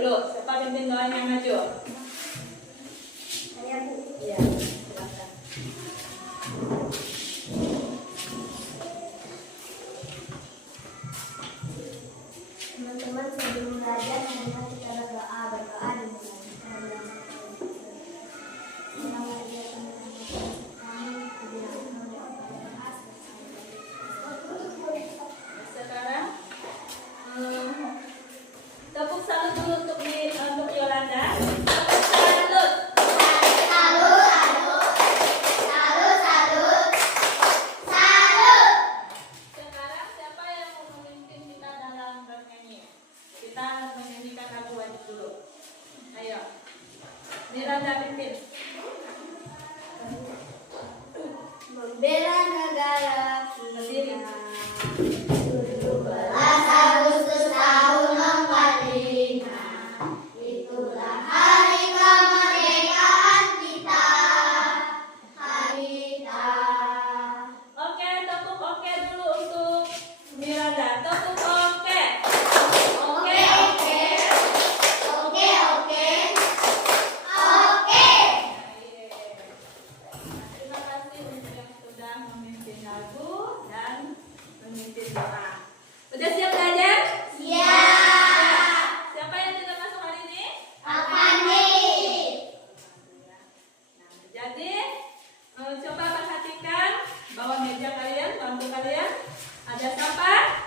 dulu. Siapa pimpin doanya yang maju? Saya Bu. Iya, silakan. Teman-teman sebelum belajar marilah kita berdoa dimulai. Sekarang tepuk salut dulu untuk Yolanda. Tepuk salut. Sekarang siapa yang mau memimpin kita dalam bernyanyi? Kita menyanyikan lagu wajib dulu. Ayo, Miranda pimpin. Membela negara Berdiri. 17 Agustus tahun 45, itulah hari kemerdekaan kita. Oke, tepuk oke dulu untuk Miranda. Tepuk oke. Oke. Terima kasih untuk yang sudah memimpin lagu dan memimpin doa. Udah siap belajar? Siapa yang tidak masuk hari ini? Nah, jadi coba perhatikan bawah meja kalian, bangku kalian. Ada sampah?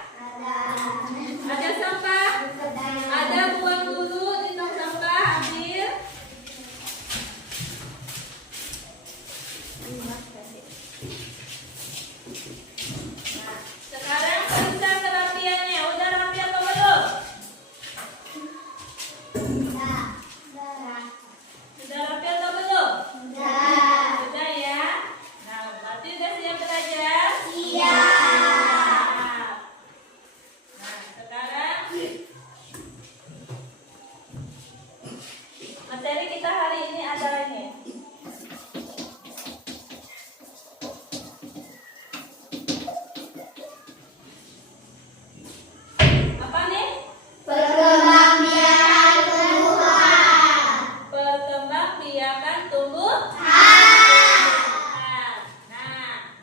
Ada sampah? Ada buang dulu di tong sampah, ambil. Nah, sekarang tentang kerapiannya. Udah rapi apa belum? Sudah rapi atau belum? Sudah ya. Nah, berarti udah siap belajar? Nah, sekarang materi kita hari ini adalah ini. Apa nih? Perkembangbiakan tumbuhan. Nah,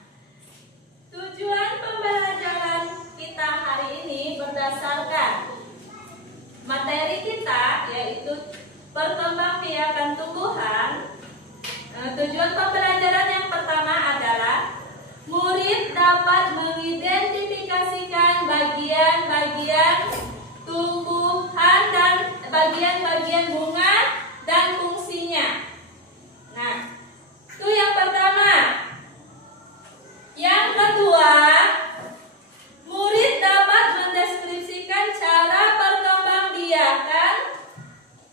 tujuan pembelajaran kita hari ini berdasarkan materi kita yaitu perkembangbiakan tumbuhan. Tujuan pembelajaran yang pertama adalah murid dapat mengidentifikasikan bagian-bagian tumbuhan dan bagian-bagian bunga dan fungsinya. Nah, itu yang pertama. Yang kedua, murid dapat mendeskripsikan cara perkembangbiakan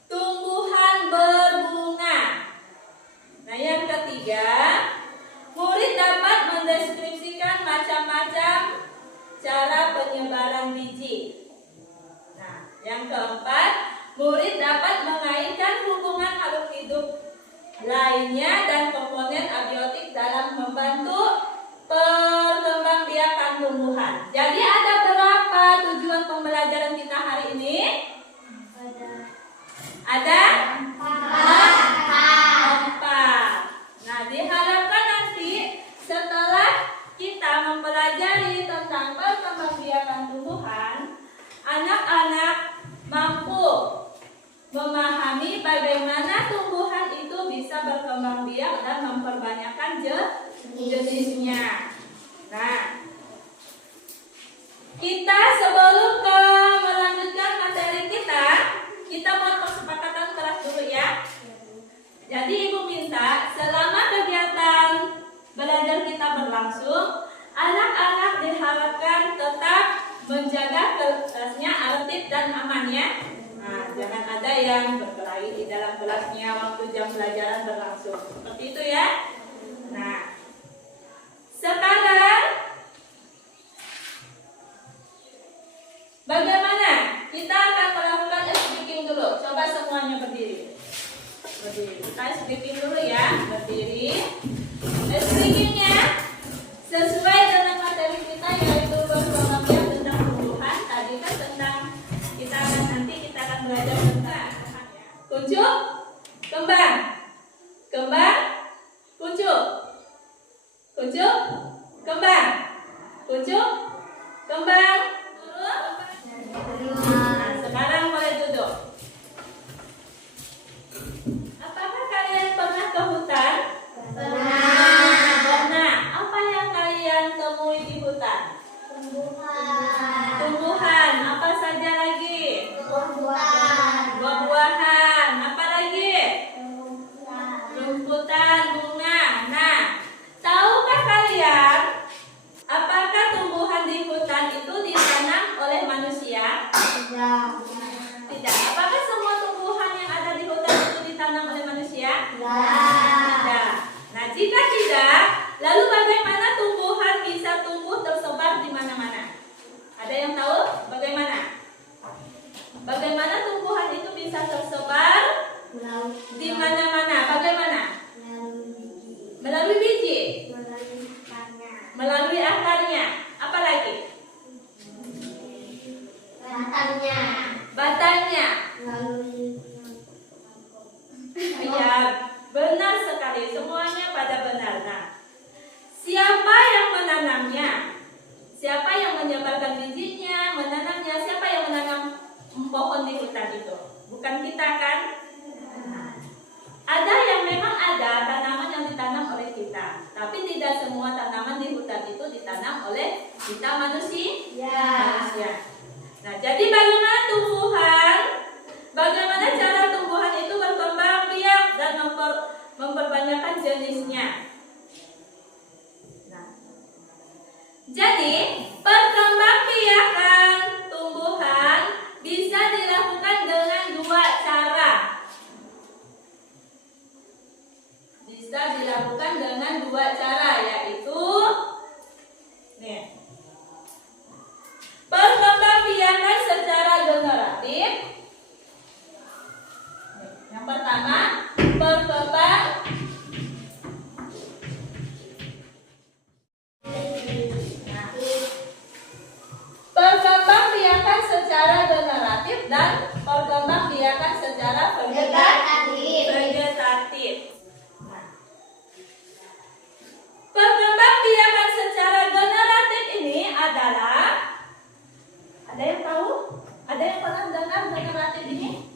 tumbuhan berbunga. Nah, yang ketiga, murid dapat mendeskripsikan macam-macam cara penyebaran biji. Nah, yang keempat, murid dapat mengaitkan hubungan makhluk hidup lainnya dan komponen abiotik dalam membantu perkembangbiakan tumbuhan. Jadi ada berapa tujuan pembelajaran kita hari ini? Ada? 4. Nah, diharapkan nanti setelah kita mempelajari tentang perkembangbiakan tumbuhan, anak-anak mampu memahami bagaimana tumbuhan itu bisa berkembang biak dan memperbanyakkan jenisnya. Nah, kita sebelum melanjutkan materi kita buat kesepakatan kelas dulu ya. Jadi Ibu minta selama kegiatan belajar kita berlangsung, anak-anak diharapkan tetap menjaga kelasnya tertib dan aman ya. Nah, jangan ada yang berkelahi di dalam kelasnya waktu jam pelajaran berlangsung. Seperti itu ya. Nah, sekarang bagaimana? Kita akan melakukan speaking dulu. Coba semuanya berdiri. Kita speaking dulu ya. Berdiri. Speakingnya sesuai dengan materi kita yaitu berkembang biak tentang tumbuhan. Tadi kan tentang kita akan belajar tentang kembang, kucuk, kucuk, kembang, kucuk, kembang, turun. Nah, sekarang mulai duduk. Apakah kalian pernah ke hutan? Pernah. Apa yang kalian temui di hutan? Tumbuhan. Apa saja lagi? Buah-buahan. Apa lagi? Rumputan, bunga. Nah, tahukah kalian apakah tumbuhan di hutan itu ditanam oleh manusia? Tidak. Apakah semua tumbuhan yang ada di hutan itu ditanam oleh manusia? Tidak. Nah, jika tidak, lalu bagaimana tumbuhan bisa tumbuh tersebar di mana-mana? Ada yang tahu bagaimana? Bagaimana tumbuhan itu bisa tersebar di mana-mana? Bagaimana? Melalui biji, melalui akarnya. Apa lagi? Batangnya. Ya, benar sekali. Semuanya pada benar. Nah, siapa yang menanamnya? Siapa yang menyebarkan bijinya, menanamnya? Siapa yang menanam pohon di hutan itu? Bukan kita kan? Ada yang memang ada tanaman yang ditanam oleh kita, tapi tidak semua tanaman di hutan itu ditanam oleh kita manusia. Nah, jadi bagaimana tumbuhan? Bagaimana cara tumbuhan itu berkembang biak dan memperbanyakkan jenisnya? Nah, jadi perkembangbiakan tumbuhan bisa dilakukan dengan dua cara. Bisa dilakukan dengan dua cara, yaitu perkembangbiakan secara generatif. Yang pertama, perkembangbiakan secara generatif dan perkembangbiakan secara vegetatif. Perkembangbiakan secara generatif ini adalah, ada yang tahu? Ada yang pernah dengar generatif ini?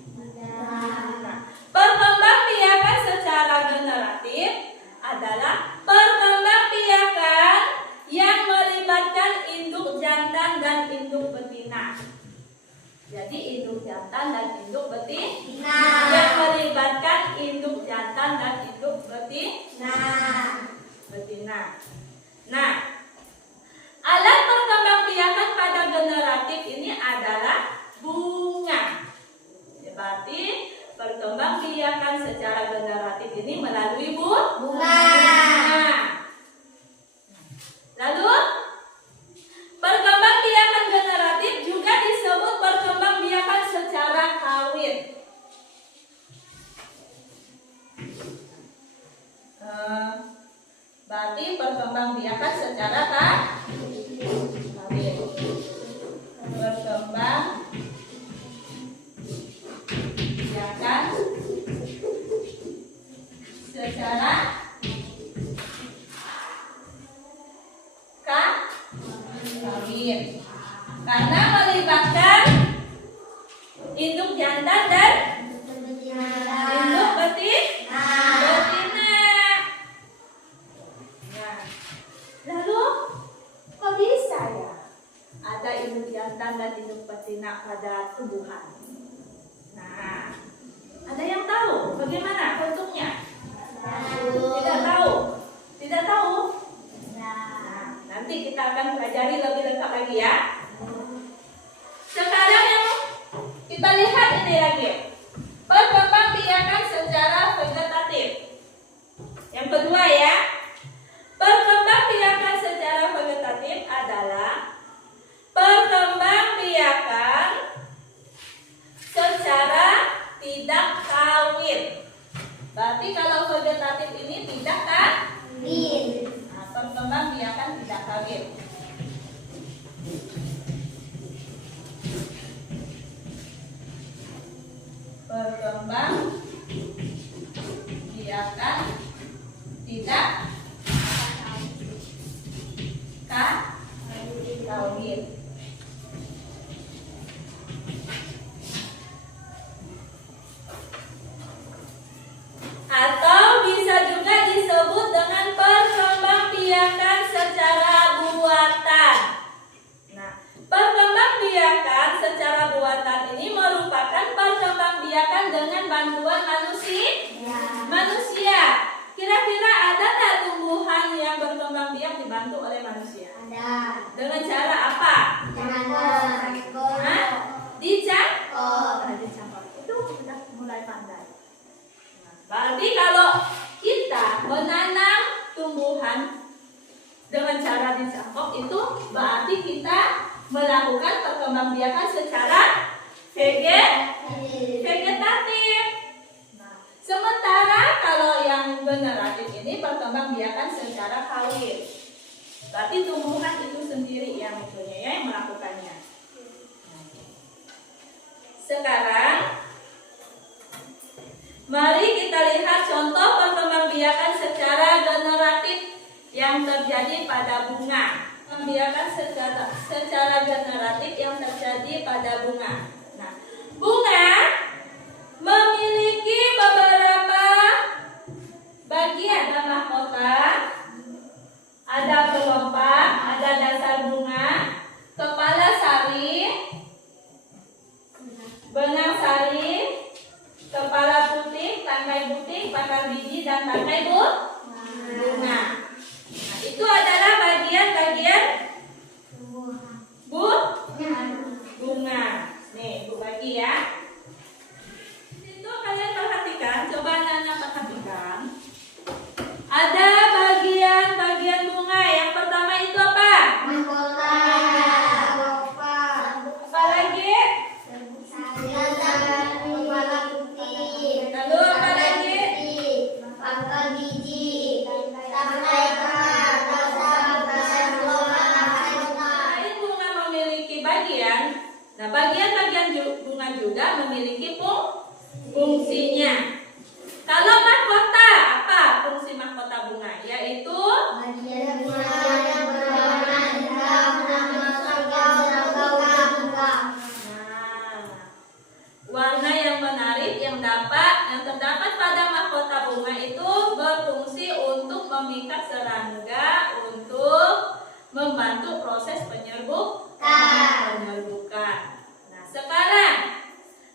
Perkembangbiakan secara generatif adalah perkembangbiakan yang melibatkan induk jantan dan induk betina. Jadi induk jantan dan induk betina. Yang melibatkan induk jantan dan induk betina. Nah, alat perkembangbiakan pada generatif ini adalah bunga. Berarti perkembangbiakan secara generatif ini melalui bunga. Lalu perkembangbiakan generatif juga disebut perkembangbiakan secara kawin. Berarti perkembangbiakan secara kawin. Perkembangbiakan secara kawin. Karena melibatkan induk jantan dan induk betina. Nah, lalu kok bisa ya ada induk jantan dan induk betina pada tumbuhan? Nah, ada yang tahu bagaimana bentuknya? Tidak tahu? Tidak tahu? Nah, nanti kita akan pelajari lebih lengkap lagi ya. Sekarang yang kita lihat ini lagi, perkembangbiakan secara vegetatif. Yang kedua ya, perkembangbiakan secara vegetatif adalah perkembangbiakan tidak kawin. Atau bisa juga disebut dengan perkembangbiakan secara buatan. Nah, perkembangbiakan secara buatan ini merupakan perkembangbiakan dengan bantuan manusia. Kira-kira ada tak tumbuhan yang berkembang biak dibantu oleh manusia? Ada. Dengan cara apa? Hah? Dicangkok. Itu sudah mulai pandai. Nah, berarti kalau kita menanam tumbuhan dengan cara dicangkok itu berarti kita melakukan perkembangbiakan secara vegetatif. Nah, sementara kalau yang generatif ini perkembangbiakan secara kawin. Berarti tumbuhan itu sendiri yang melakukannya. Sekarang mari kita lihat contoh perkembangbiakan secara generatif yang terjadi pada bunga. Perkembangbiakan secara generatif yang terjadi pada bunga. Nah, bunga memiliki beberapa bagian. Ada mahkota, ada pelopak, ada dasar bunga, kepala sari, benang sari, kepala putih, tangkai putih, bakal biji, dan tangkai bunga. Nah, itu adalah bagian-bagian bunga. Nih, Bu bagi ya. Itu kalian perhatikan, coba Nana perhatikan. Ada bagian-bagian bunga. Yang pertama itu apa? Mahkota. Apa lagi? Kepala putih. Lalu apa lagi? Pangkal biji. Tangkai akar. Dasar bunga. Selain bunga memiliki bagian, nah bagian-bagian bunga juga memiliki fungsinya. Kalau mahkota, apa fungsi mahkota bunga? Yaitu Bagian bunga yang berwarna hitam dan bunga. nah, warna yang menarik yang terdapat pada mahkota bunga itu berfungsi untuk memikat serangga untuk membantu proses penyerbukan. Nah, sekarang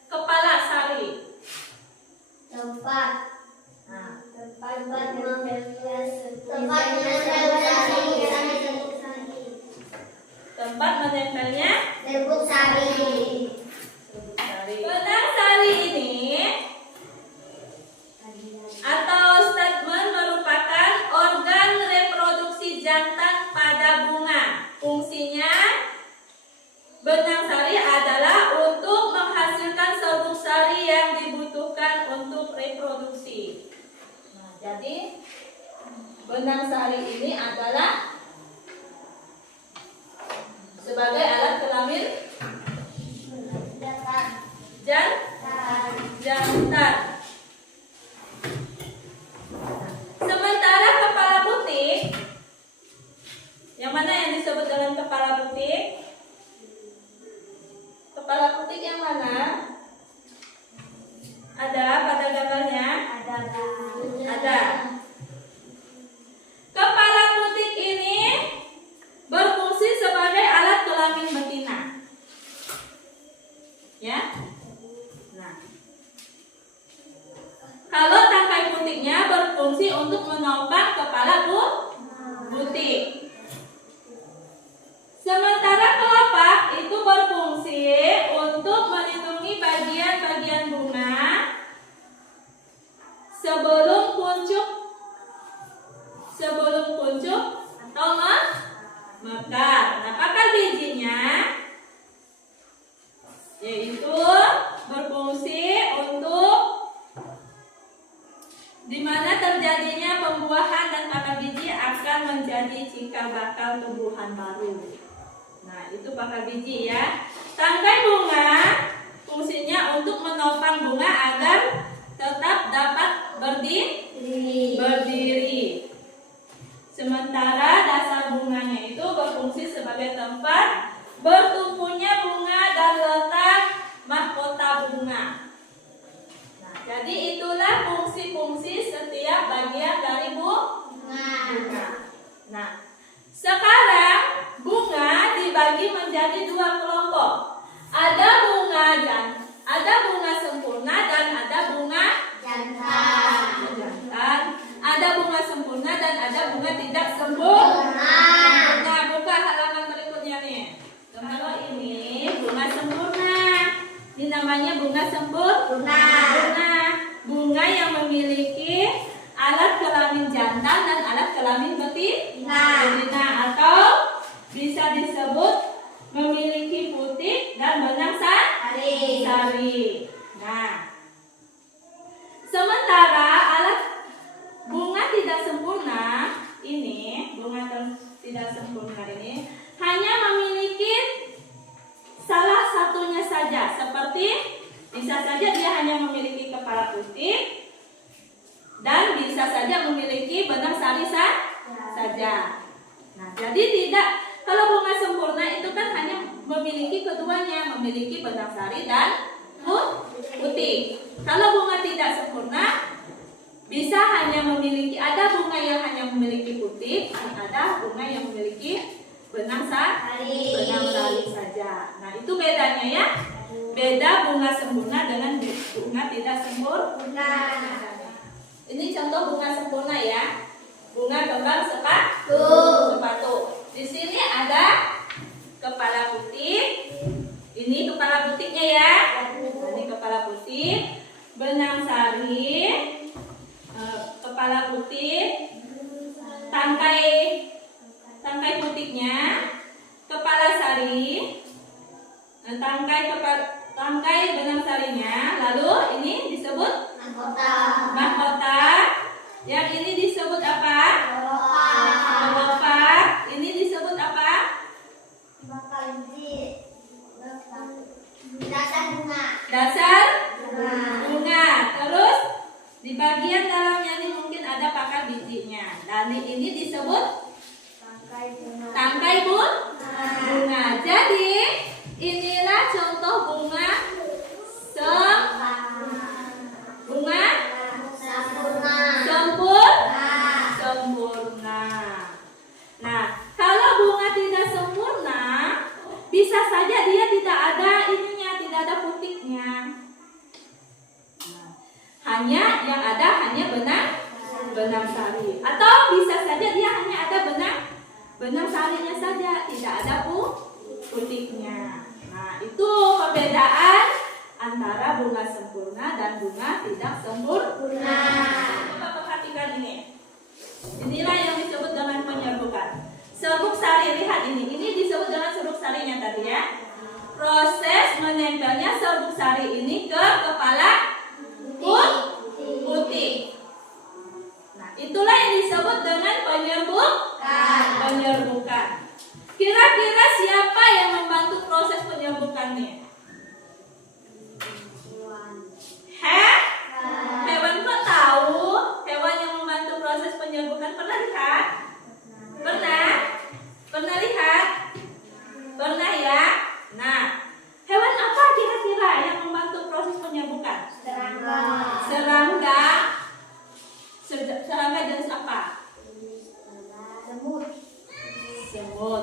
kepala sari. Tempat Nah, tempat menempelnya serbuk sari. benang sari ini atau stamen merupakan organ reproduksi jantan pada bunga. Fungsinya benang sari adalah untuk menghasilkan serbuk sari yang dibutuhkan untuk reproduksi. Nah, jadi benang sari ini adalah sebagai alat kelamin jantan. Sementara kepala putih, yang mana yang disebut dengan kepala putih? Kepala putih yang mana? Ada pada gambarnya? Ada. Kepala putih ini berfungsi sebagai alat kelamin betina. Ya. Nah, kalau tangkai putihnya berfungsi untuk menopang kepala putih. Sementara kelopak itu berfungsi untuk melindungi bagian-bagian bunga sebelum kuncup atau mekar. Nah, pakar bijinya yaitu berfungsi untuk di mana terjadinya pembuahan dan pakar biji akan menjadi cikal bakal tumbuhan baru. Nah, itu pakar biji ya. Tangkai bunga fungsinya untuk menopang bunga agar tetap dapat berdiri. Sementara dasar bunganya itu berfungsi sebagai tempat bertumpunya bunga dan letak mahkota bunga. Nah, jadi itulah fungsi-fungsi setiap bagian dari bunga. Nah, sekarang bunga dibagi menjadi dua kelompok. Ada bunga sempurna dan ada bunga jantan. Ada bunga sempurna dan ada bunga tidak sempurna. Nah, buka halaman berikutnya nih. Kalau ini bunga sempurna. Ini namanya bunga sempurna. Bunga yang memiliki alat kelamin jantan dan alat kelamin betina, atau bisa disebut memiliki putik dan benang sari. Nah, sementara alat bunga tidak sempurna ini, tidak sempurna ini hanya memiliki salah satunya saja, seperti bisa saja dia hanya memiliki kepala putik dan bisa saja memiliki benang sari saja. Nah, jadi tidak, kalau bunga sempurna itu kan hanya memiliki keduanya, memiliki benang sari dan putik. Kalau bunga tidak sempurna bisa hanya memiliki, ada bunga yang hanya memiliki putik dan ada bunga yang memiliki benang sari saja. Nah, itu bedanya ya. Beda bunga sempurna dengan bunga tidak sempurna. Ini contoh bunga sempurna ya. Bunga kembang sepatu. Di sini ada kepala putik. Ini kepala putiknya ya. Ini kepala putik, benang sari, kepala putik, tangkai putiknya, kepala sari, tangkai benang sarinya. Lalu ini disebut mahkota. Yang ini disebut apa? Kelopak. Ini disebut apa? Dasar bunga. Terus di bagian dalamnya ini mungkin ada pakar bijinya. Dan ini disebut tangkai bunga. Jadi inilah contoh bunga sempurna. Nah, kalau bunga tidak sempurna, bisa saja dia tidak ada ininya, tidak ada putiknya. Nah, hanya yang ada hanya benang sari, atau bisa saja dia hanya ada benang sarinya saja, tidak ada putiknya. Nah, itu perbedaan antara bunga sempurna dan bunga tidak sempurna. Coba perhatikan ini. Inilah yang disebut dengan penyerbukan. Serbuk sari, lihat ini. Ini disebut dengan serbuk sarinya tadi ya. Proses menempelnya serbuk sari ini ke kepala putik. Nah, itulah yang disebut dengan penyerbukan. Kira-kira siapa yang membantu proses penyerbukannya? Hewan kok tahu? Hewan yang membantu proses penyerbukan pernah lihat? Pernah lihat? Pernah ya? Nah, hewan apa kira-kira yang membantu proses penyerbukan? Serangga. Serangga jenis apa? Semut.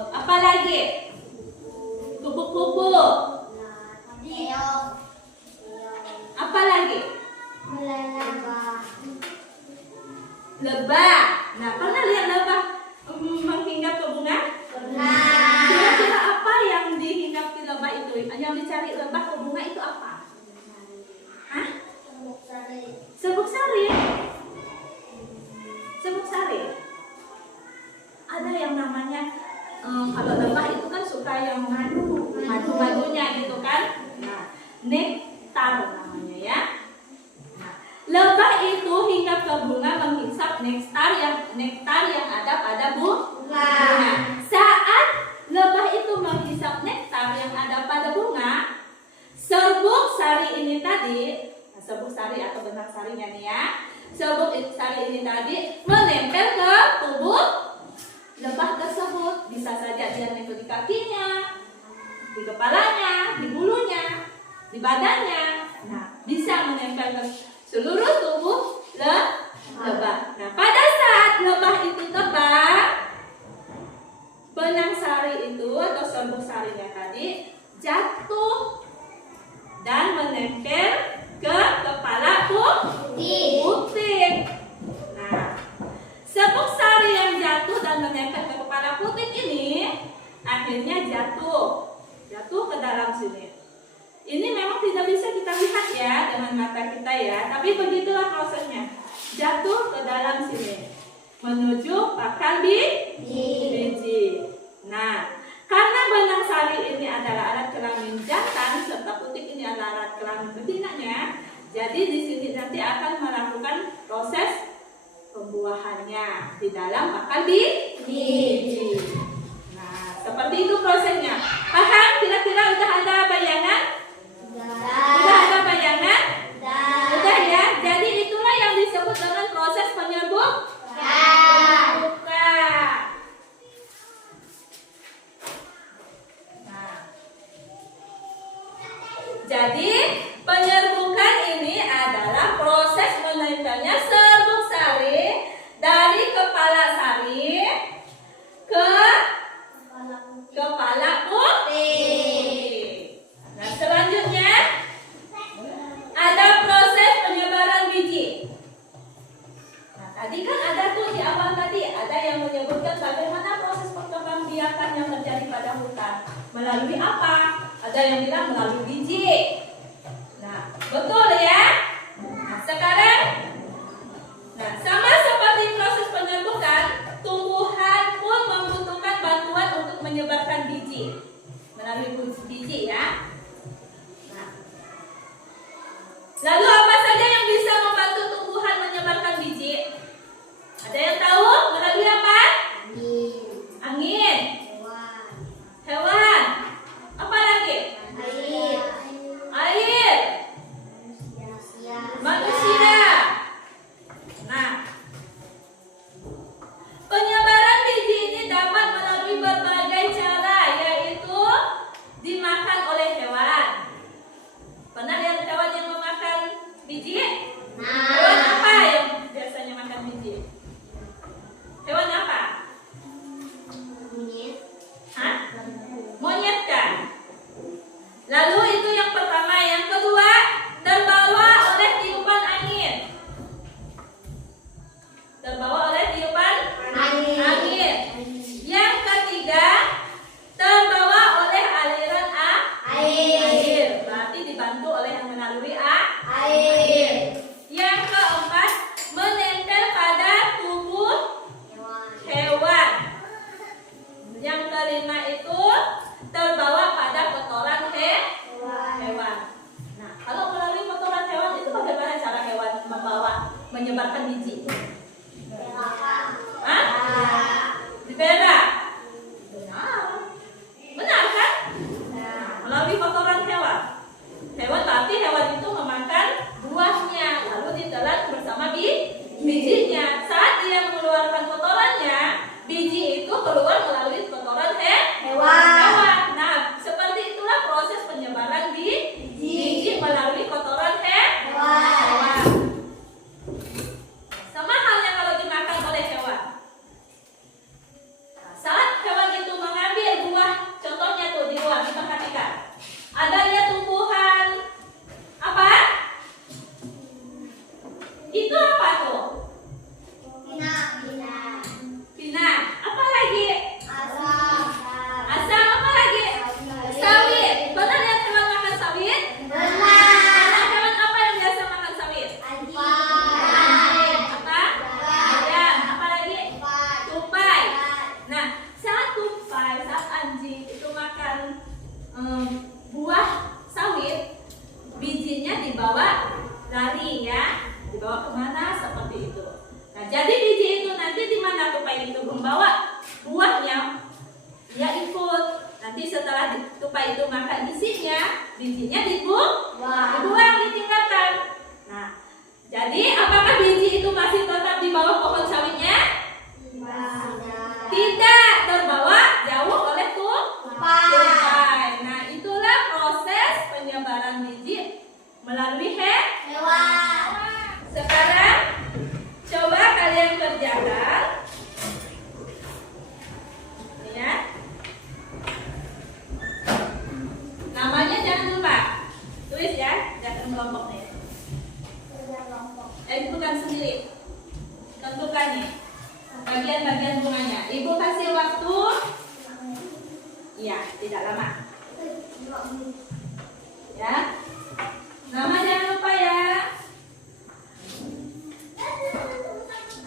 Apa lagi? Kupu-kupu. Apa lagi? Lebah. Nah, pernah lihat lebah menghinggap ke bunga? Pernah. Kira-kira apa yang dihinggapi lebah itu? Yang dicari lebah ke bunga itu apa? Hah? Serbuk sari. Serbuk sari. Ada yang namanya kalau lebah itu kan suka yang madu-madunya gitu kan? Nah, nektar namanya ya. Nah, lebah itu hinggap ke bunga menghisap nektar yang ada pada bunga. Saat lebah itu menghisap nektar yang ada pada bunga, serbuk sari ini tadi, serbuk sari atau benang sarinya nih ya, serbuk sari ini tadi menempel ke tubuh badannya. Nah, bisa menempel ke seluruh tubuh lebah. Nah, pada saat lebah itu terbang, benang sari itu atau serbuk sarinya tadi jatuh dan menempel ke kepala putih. Nah, serbuk sari yang jatuh dan menempel ke kepala putih ini akhirnya jatuh ke dalam sini. Ini memang tidak bisa kita lihat ya dengan mata kita ya, tapi begitulah prosesnya. Jatuh ke dalam sini menuju pakal biji. Nah, karena benang sari ini adalah alat kelamin jantan serta putik ini adalah alat kelamin betinanya, jadi di sini nanti akan melakukan proses pembuahannya di dalam pakal biji. Nah, seperti itu prosesnya. Paham? Kira-kira udah ada bayangan? Udah ada bayangan? Udah ya. Jadi itulah yang disebut dengan proses penyerbukan. Nah, jadi penyerbukan ini adalah proses menempelnya serbuk sari dari kepala sari ke kepala putih. Nah, selanjutnya ada proses penyebaran biji. Nah, tadi kan ada tuh di awal tadi ada yang menyebutkan bagaimana proses perkembangbiakan yang terjadi pada hutan. Melalui apa? Ada yang bilang melalui biji. Nah, betul ya? Nah, sekarang sama seperti proses penyerbukan, tumbuhan pun membutuhkan bantuan untuk menyebarkan biji melalui biji ya. Nah, lalu apa saja yang bisa membantu tumbuhan menyebarkan biji? Ada yang tahu? Melalui apa? Angin. Hewan. Apa lagi? Air. Manusia. Nah, penyebaran biji ini dapat melalui berbagai cara, yaitu dimakan oleh hewan. Pernah lihat hewan yang memakan biji? Hewan apa yang biasanya makan biji? Hewan apa? Hah? Monyet kan? Lalu itu yang pertama. Yang kedua, terbawa oleh tiupan angin. Terbawa oleh tiupan angin. Yang ketiga, terbawa oleh aliran air. Berarti dibantu oleh yang melalui air. Yang keempat, menempel pada tubuh hewan. Yang kelima itu terbawa pada kotoran hewan. Nah, kalau melalui kotoran hewan itu bagaimana cara hewan menyebarkan biji? Hah? Diberak. Benar kan? Melalui kotoran hewan. Hewan berarti hewan itu memakan buahnya, lalu ditelan bersama bijinya. Saat dia mengeluarkan kotorannya, biji itu keluar melalui kotoran hewan. Nah, seperti itulah proses penyebaran biji melalui kotoran hewan. Sama halnya kalau dimakan oleh hewan. Nah, saat hewan itu mengambil buah, contohnya tuh di luar, diperhatikan. Adanya tumbuhan apa? Itu apa tuh? Pinang. Apa lagi? Asam apa lagi? Sawit. Pernah lihat hewan makan sawit? Hewan apa yang biasa makan sawit? Apa? Ayam. Apa lagi? Tupai. Nah, saat anjing itu makan buah sawit, bijinya dibawa lari ya, dibawa kemana seperti itu. Nah, jadi biji itu nanti di mana tupai itu membawa buahnya, dia ikut. Nanti setelah tupai itu makan isinya, bijinya dibuang, ditinggalkan. Nah, jadi apakah biji itu masih tetap di bawah pohon sawitnya? Tidak, terbawa jauh oleh tupai. Nah, itulah proses penyebaran biji bagian-bagian bunganya. Ibu kasih waktu. Iya, tidak lama. Ya. Nama jangan lupa ya.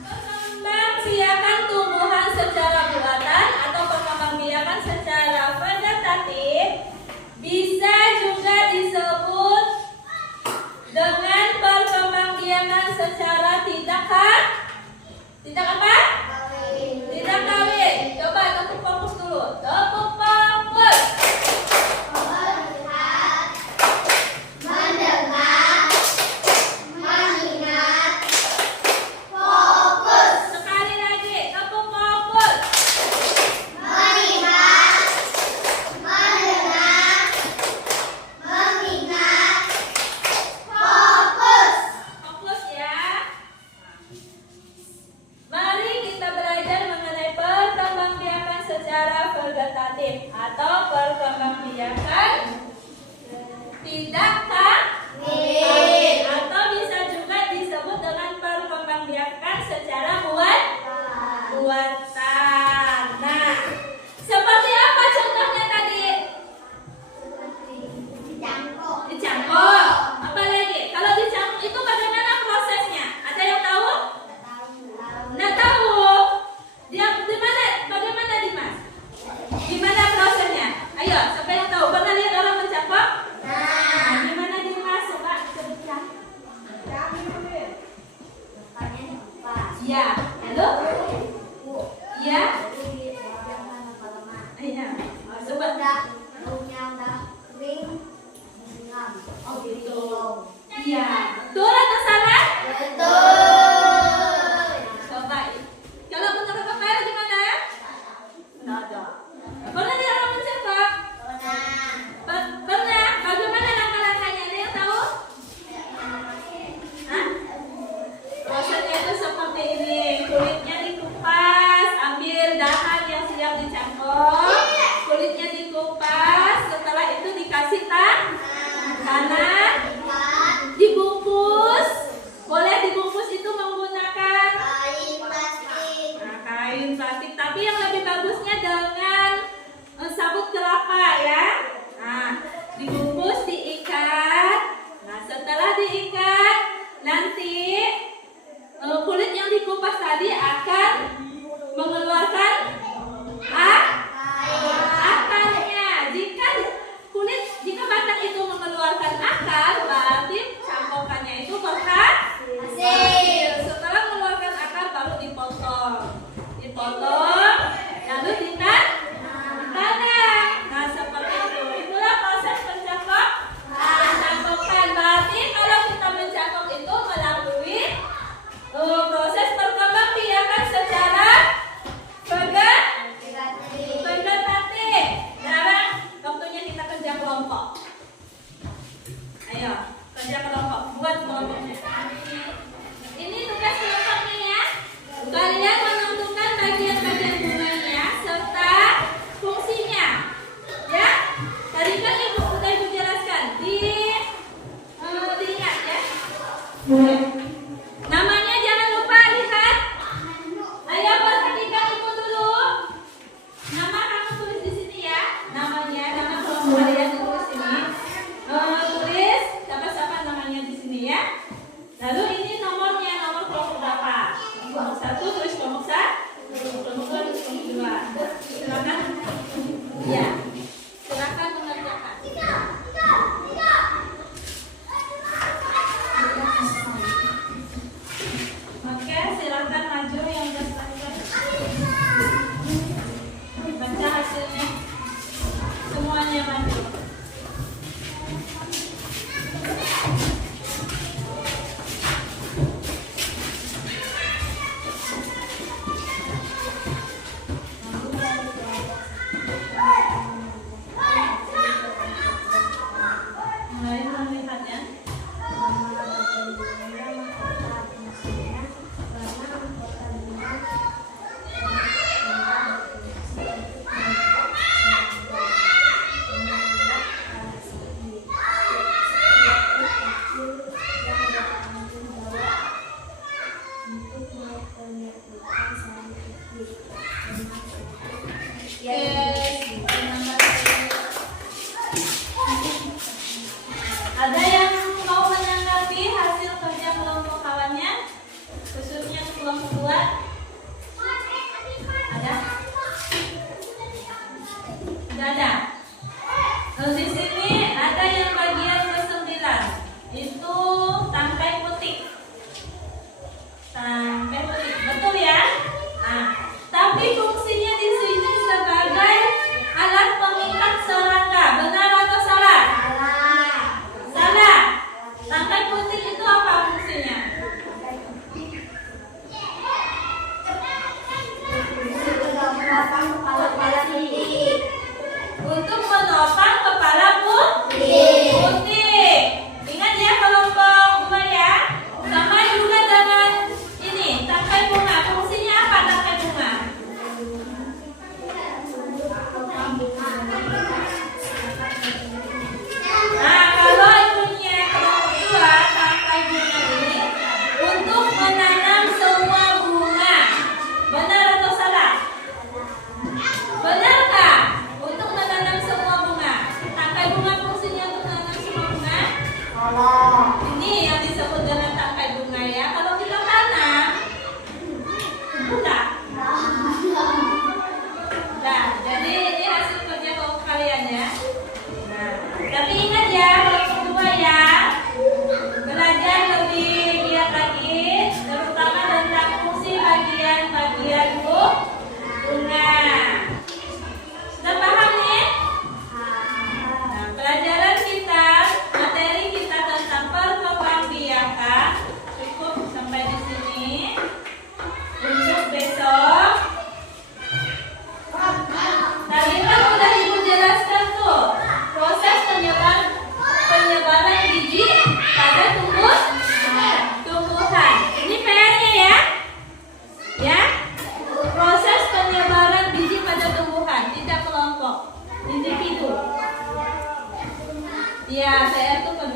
Perkembangbiakan tumbuhan secara buatan atau perkembangbiakan secara vegetatif bisa juga disebut dengan perkembangbiakan secara tidak apa? Tidak kawin. Coba tepuk fokus dulu. Tepuk fokus. Sekali lagi, tepuk fokus. Fokus ya. Mari kita belajar mengenai perkembangbiakan secara vegetatif atau perkembangbiakan tidak kawin atau bisa juga disebut dengan perkembangbiakan secara buatan. Nah, seperti apa contohnya tadi? Dicangkok. Apa lagi? Kalau dicangkok itu bagaimana prosesnya? Ada yang tahu? Nggak tahu. Dia bagaimana Dimas? Gimana prosesnya? Ayo, siapa yang tahu? Pernah lihat orang mencangkok? Nah, gimana Dimas? Coba cerita. Iya. Lalu? Iya. Iya. Coba. Oh gitu. Iya. Betul atau salah? Coba. Kalau menurut Kakak gimana? Nggak ada. Pernah lihat orang mencangkok? Pernah. Bagaimana langkah-langkahnya? Ada yang tahu? Hah? Prosesnya itu seperti ini. Kulitnya dikupas, ambil dahan yang siap dicangkok. Kulitnya dikupas, setelah itu dikasih tanah, dibungkus. Boleh dibungkus itu menggunakan kain plastik, tapi yang lebih bagusnya dengan sabut kelapa ya. Nah, dibungkus, diikat. Nah, setelah diikat, nanti kulit yang dikupas tadi akan mengeluarkan akarnya. Jika batang itu mengeluarkan akar, berarti cangkokannya itu berhasil. Setelah mengeluarkan akar baru dipotong, lalu ditanam. Nah, seperti itu. Itulah proses pencangkokan. Berarti kalau kita mencangkok itu melalui proses perkembangbiakan secara vegetatif. Sekarang waktunya kita kerja kelompok. Ayo, kerja kelompok. Buat kelompoknya. Ini tugas kelompoknya ya. Kalian menentukan bagian-bagian bunganya serta fungsinya. Ya. Tadi kan udah Ibu jelaskan. Diingat ya. Namanya jangan lupa lihat. Ayo perhatikan Ibu dulu. Nama kamu tulis di sini ya. Nama kelompok kalian tulis sini. Tulis siapa namanya di sini ya. Lalu ini nomor kelompok berapa? Kelompok 1 tulis kelompok 1, kelompok 2 tulis kelompok 2. Silakan. Ya. Silakan mengerjakan. Oke, silakan maju yang udah selesai. Baca hasilnya. Semuanya maju.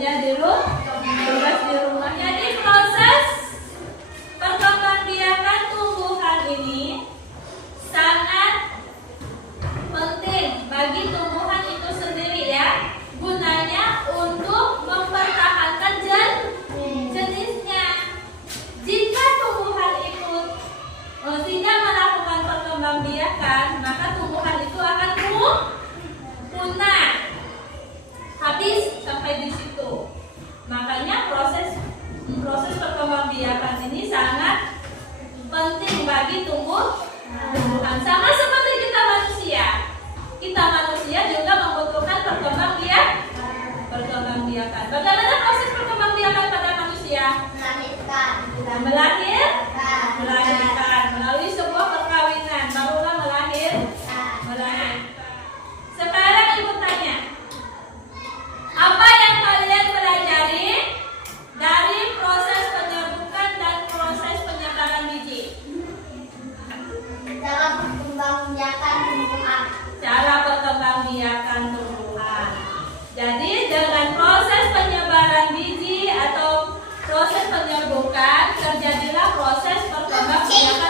kuliah di rumah, tugas di rumah. Jadi proses perkembangbiakan tumbuhan ini sangat penting bagi tumbuhan itu sendiri ya. Gunanya untuk mempertahankan jenisnya. Jika tumbuhan itu tidak melakukan perkembangbiakan, maka tumbuhan itu akan punah. Habis sampai di situ. Makanya proses perkembangbiakan ini sangat penting bagi tumbuhan. Sama seperti kita manusia. Kita manusia juga membutuhkan perkembangbiakan. Bagaimana proses perkembangbiakan pada manusia? Melahirkan melalui sebuah perkawinan, barulah melahirkan. Sekarang ibu tanya, apa yang kalian pelajari dari proses penyerbukan dan proses penyebaran biji? Cara perkembangbiakan tumbuhan. Jadi dengan proses penyebaran biji atau proses penyerbukan terjadilah proses perkembangbiakan